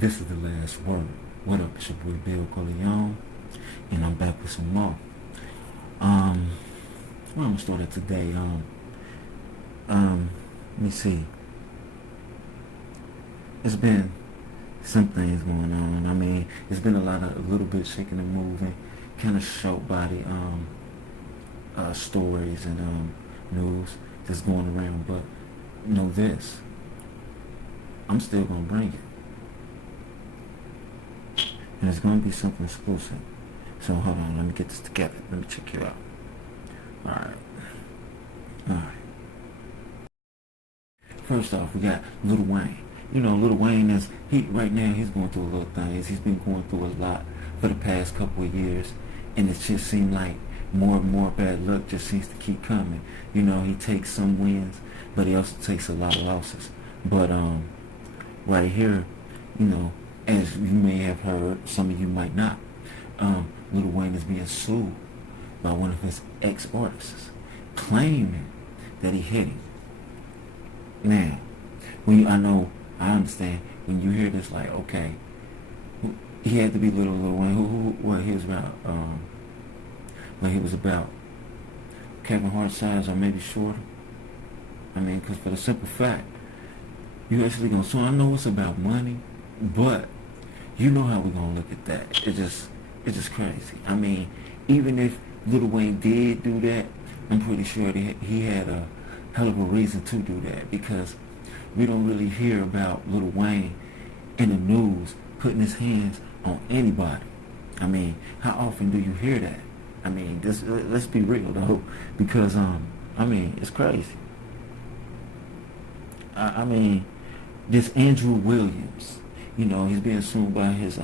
This is the last word. What up? It's your boy Bill Corleone, and I'm back with some more. Where I'm gonna start at today. Let me see. It's been some things going on. I mean, it's been a little bit shaking and moving, kind of short body stories and news that's going around. But know this, I'm still gonna bring it, and it's gonna be something exclusive. So hold on, let me get this together. Let me check you out. All right. First off, we got Lil Wayne. You know, Lil Wayne right now he's going through a little things. He's been going through a lot for the past couple of years, and it just seemed like more and more bad luck just seems to keep coming. You know, he takes some wins, but he also takes a lot of losses. But right here, you know, as you may have heard, some of you might not, Lil Wayne is being sued by one of his ex-artists, claiming that he hit him. Now, I understand when you hear this, like, okay, he had to be Lil Wayne. What he was about? What he was about? Kevin Hart size, or maybe shorter. I mean, because for the simple fact, you actually gonna. So I know it's about money, but you know how we gonna look at that. It's just crazy. I mean, even if Lil Wayne did do that, I'm pretty sure that he had a hell of a reason to do that, because we don't really hear about Lil Wayne in the news putting his hands on anybody. I mean, how often do you hear that? I mean, let's be real though, because I mean, it's crazy. I mean, this Andrew Williams, you know, he's being sued by his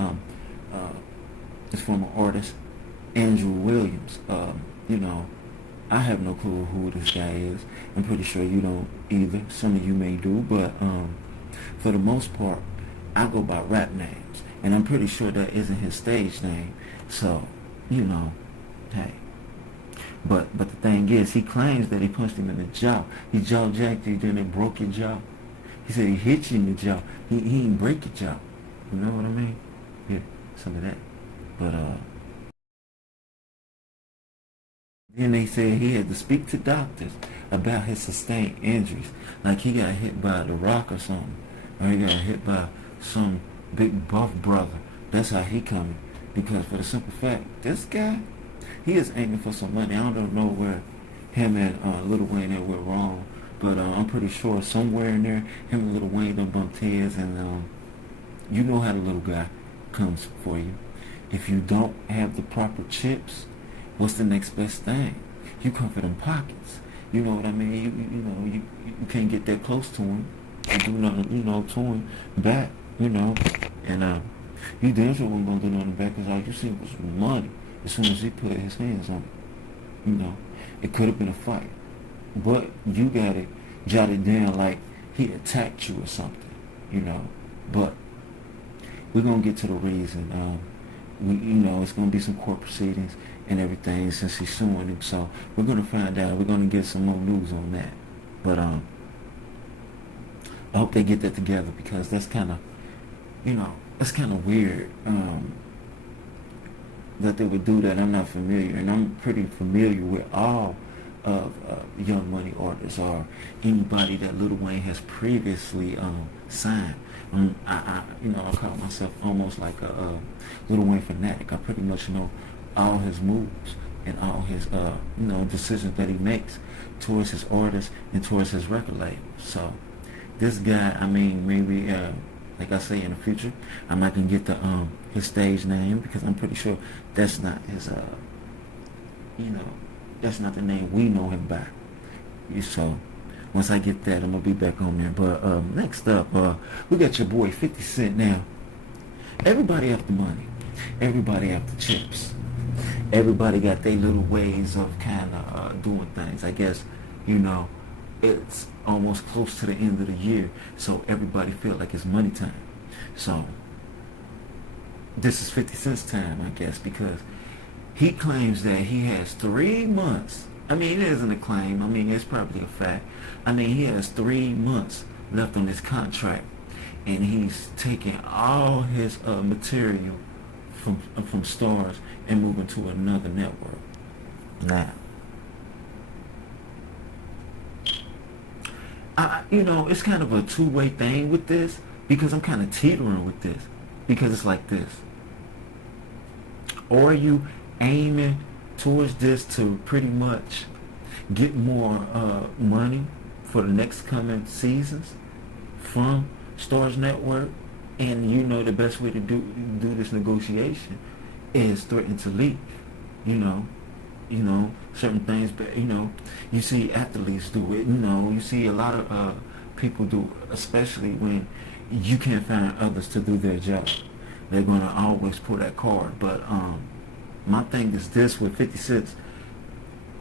former artist, Andrew Williams. You know, I have no clue who this guy is. I'm pretty sure you don't either. Some of you may do, but for the most part, I go by rap names, and I'm pretty sure that isn't his stage name. So, you know, hey. But the thing is, he claims that he punched him in the jaw. He jaw jacked you, then it broke your jaw. He said he hit you in the jaw. He didn't break your jaw. You know what I mean? Yeah, some of that. But then they said he had to speak to doctors about his sustained injuries, like he got hit by The Rock or something, or he got hit by some big buff brother. That's how he coming. Because for the simple fact, this guy, he is aiming for some money. I don't know where him and Lil Wayne went wrong, but I'm pretty sure somewhere in there, him and Lil Wayne done bumped heads, and you know how the little guy comes for you. If you don't have the proper chips, what's the next best thing? You come for them pockets. You know what I mean? You can't get that close to him and do nothing, you know, to him back, you know. And you damn sure wasn't gonna do nothing back, because all you seen was money as soon as he put his hands on it. You know, it could have been a fight, but you got it jotted down like he attacked you or something, you know. But we're gonna get to the reason. You know, it's gonna be some court proceedings and everything since he's suing him. So we're gonna find out. We're gonna get some more news on that. But I hope they get that together, because that's kind of, you know, that's kind of weird that they would do that. I'm not familiar, and I'm pretty familiar with all of Young Money artists, or anybody that Lil Wayne has previously signed. I call myself almost like a Lil Wayne fanatic. I pretty much know all his moves and all his decisions that he makes towards his artists and towards his record label. So this guy, I mean, maybe like I say, in the future, I'm not gonna get his stage name, because I'm pretty sure that's not his that's not the name we know him by. So once I get that, I'm gonna be back on there. But next up, we got your boy 50 Cent. Now, everybody after money, everybody after chips, everybody got their little ways of kind of doing things. I guess, you know, it's almost close to the end of the year, so everybody feel like it's money time. So this is 50 Cent's time, I guess, because he claims that he has 3 months. I mean, it isn't a claim. I mean, it's probably a fact. I mean, he has 3 months left on his contract, and he's taking all his material from Stars and moving to another network. Now, it's kind of a two-way thing with this, because I'm kind of teetering with this, because it's like this. Or are you aiming towards this to pretty much get more money for the next coming seasons from Stars Network, and the best way to do this negotiation is threaten to leave. Certain things, but you see athletes do it. You see a lot of people do, especially when you can't find others to do their job. They're gonna always pull that card. But my thing is this with 56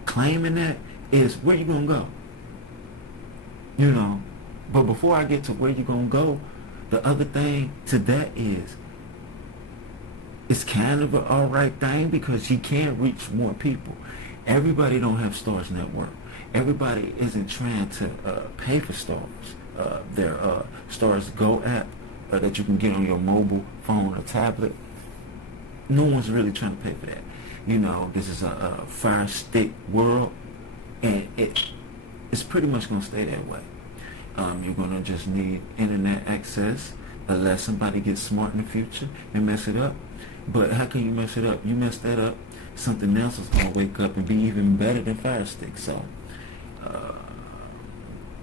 claiming that is, where you gonna go? But before I get to where you gonna go, the other thing to that is, it's kind of an alright thing, because he can reach more people. Everybody don't have Stars Network. Everybody isn't trying to pay for Stars. Their Stars Go app that you can get on your mobile phone or tablet. No one's really trying to pay for that. This is a Fire Stick world, and it's pretty much going to stay that way. You're going to just need internet access, unless somebody gets smart in the future and mess it up. But how can you mess it up? You mess that up, something else is going to wake up and be even better than Fire Stick. So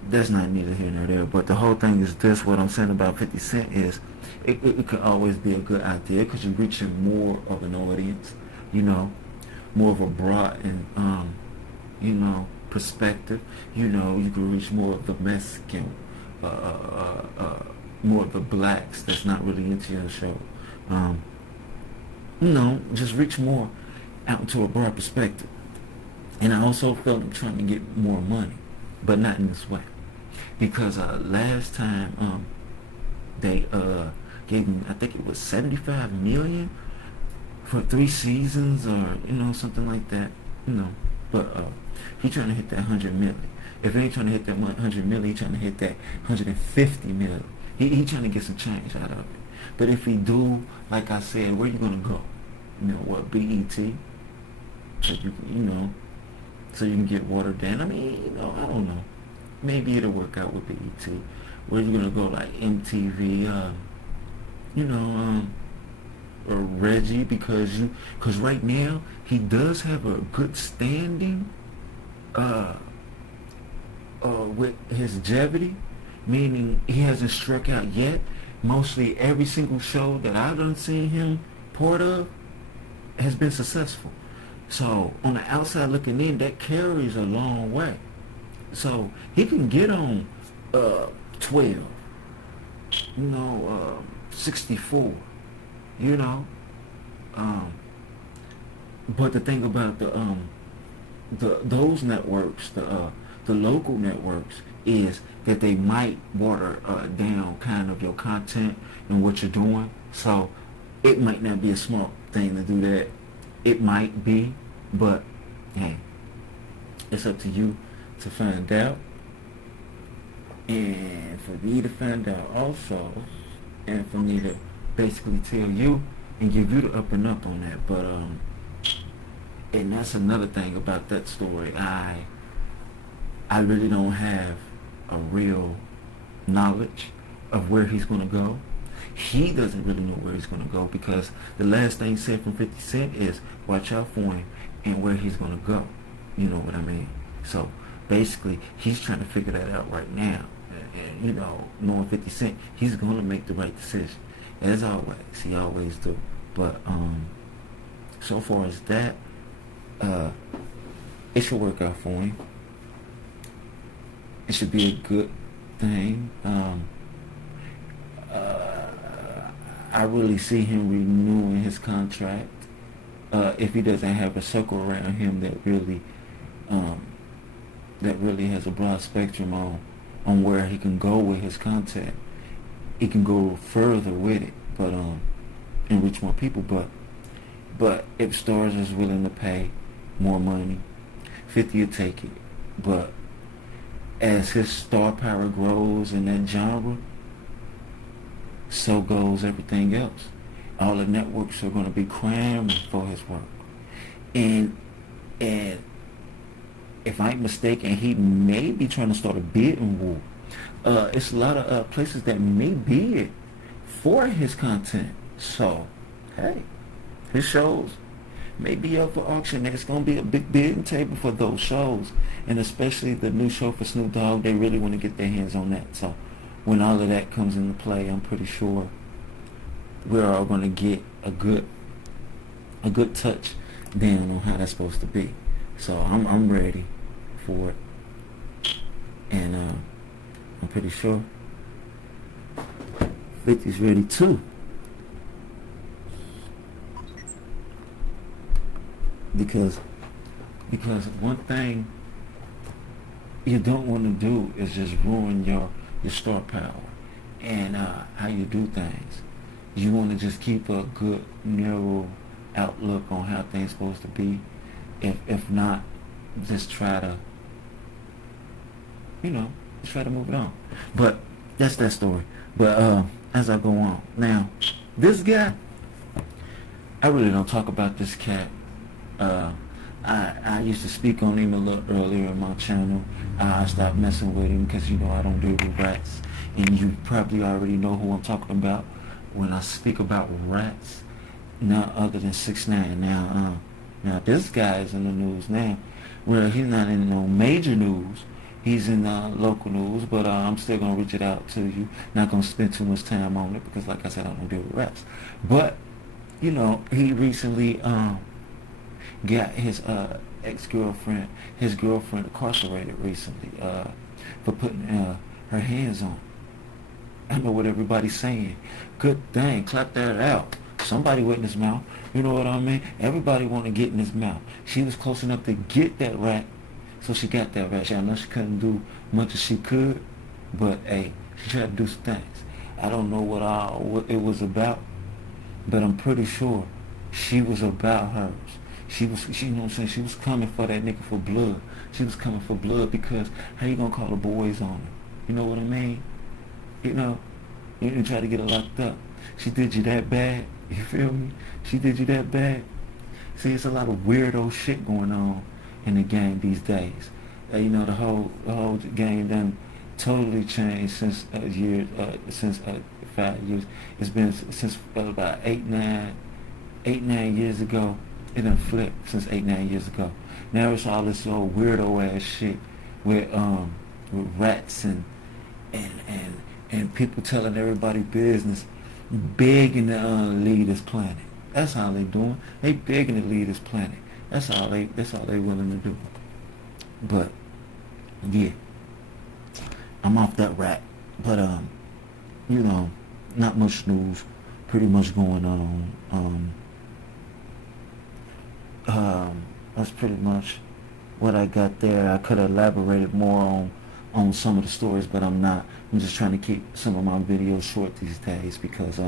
that's not neither here nor there. But the whole thing is this: what I'm saying about 50 Cent is, it could always be a good idea, because you're reaching more of an audience, more of a broad and perspective. You can reach more of the Mexican, more of the blacks that's not really into your show. Just reach more out into a broad perspective. And I also felt I'm trying to get more money, but not in this way, because last time they gave me, I think it was $75 million for 3 seasons, or something like that. But he trying to hit that 100 million. If he ain't trying to hit that 100 million, he trying to hit that 150 million. He trying to get some change out of it. But if he do, like I said, where you gonna go? BET? So so you can get watered down. I mean, I don't know. Maybe it'll work out with BET. Where you gonna go, like MTV? Or Reggie, because right now he does have a good standing with his longevity, meaning he hasn't struck out yet. Mostly every single show that I've done seen him part of has been successful. So on the outside looking in, that carries a long way. So he can get on 12, 64, but the thing about those networks, the local networks, is that they might water down kind of your content and what you're doing. So it might not be a smart thing to do that. It might be, but hey, it's up to you to find out, and for me to find out also, and for me to basically tell you and give you the up and up on that. But and that's another thing about that story. I really don't have a real knowledge of where he's going to go. He doesn't really know where he's going to go, because the last thing said from 50 Cent is watch out for him and where he's going to go. You know what I mean? So basically he's trying to figure that out right now. And knowing 50 Cent, he's going to make the right decision, as always. He always do. But so far as that, it should work out for him. It should be a good thing. I really see him renewing his contract if he doesn't have a circle around him that really has a broad spectrum on where he can go with his content. He can go further with it, but and reach more people. But if Stars is willing to pay more money, 50 will take it. But as his star power grows in that genre, so goes everything else. All the networks are going to be clamoring for his work. And and if I ain't mistaken, he may be trying to start a bidding war. It's a lot of places that may bid for his content. So, hey, his shows may be up for auction. There's going to be a big bidding table for those shows. And especially the new show for Snoop Dogg, they really want to get their hands on that. So, when all of that comes into play, I'm pretty sure we're all going to get a good touch down on how that's supposed to be. So I'm ready for it, and I'm pretty sure 50's ready too. Because one thing you don't want to do is just ruin your star power and how you do things. You want to just keep a good narrow outlook on how things supposed to be. If not, just try to move it on. But that's that story. But as I go on now, this guy, I really don't talk about this cat. I used to speak on him a little earlier in my channel. I stopped messing with him because I don't deal with rats, and you probably already know who I'm talking about when I speak about rats. None other than 6ix9ine. Now this guy is in the news now. Well, he's not in no major news. He's in local news, but I'm still gonna reach it out to you. Not gonna spend too much time on it because, like I said, I don't deal with rats. But he recently got his ex-girlfriend, his girlfriend, incarcerated recently for putting her hands on. I know what everybody's saying. Good thing, clap that out. Somebody went in his mouth. You know what I mean? Everybody want to get in his mouth. She was close enough to get that rat, so she got that rat. I know she couldn't do much as she could, but hey, she tried to do some things. I don't know what it was about, but I'm pretty sure she was about hers. She was coming for that nigga for blood. She was coming for blood because how you gonna call the boys on her? You know what I mean? You didn't try to get her locked up. She did you that bad. You feel me? She did you that bad. See, it's a lot of weirdo shit going on in the game these days. The whole game done totally changed since 5 years. It's been since about 8-9 years ago. It done flipped since 8-9 years ago. Now it's all this old weirdo ass shit with rats and people telling everybody business, begging to leave this planet. That's how they doing. They begging to leave this planet. That's all they willing to do. But yeah, I'm off that rat. But not much news. Pretty much going on. That's pretty much what I got there. I could have elaborated more on some of the stories, but I'm not. I'm just trying to keep some of my videos short these days because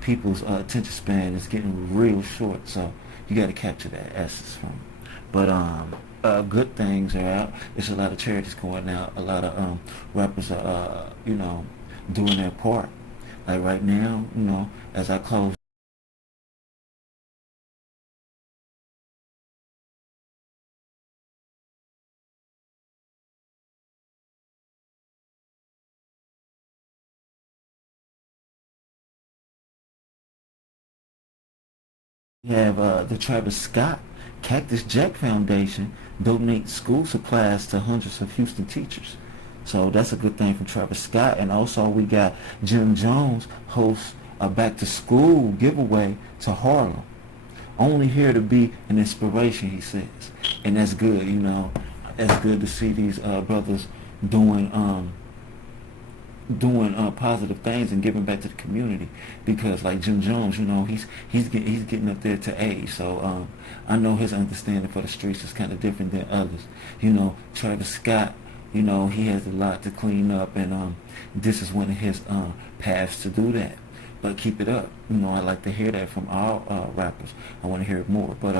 people's attention span is getting real short, so you got to capture that essence from it. But good things are out. There's a lot of charities going out. A lot of rappers are doing their part. Like right now, as I close, you have the Travis Scott Cactus Jack Foundation donate school supplies to hundreds of Houston teachers. So that's a good thing from Travis Scott. And also we got Jim Jones hosts a back to school giveaway to Harlem. Only here to be an inspiration, he says. And that's good, That's good to see these brothers doing positive things and giving back to the community, because like Jim Jones, he's getting up there to age, so I know his understanding for the streets is kind of different than others. Travis Scott, he has a lot to clean up, and this is one of his paths to do that. But keep it up. I like to hear that from all rappers. I want to hear it more. But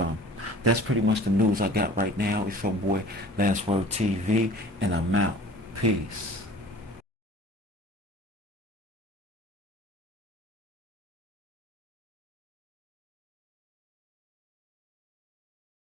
that's pretty much the news I got right now. It's your boy Last Word TV, and I'm out. Peace.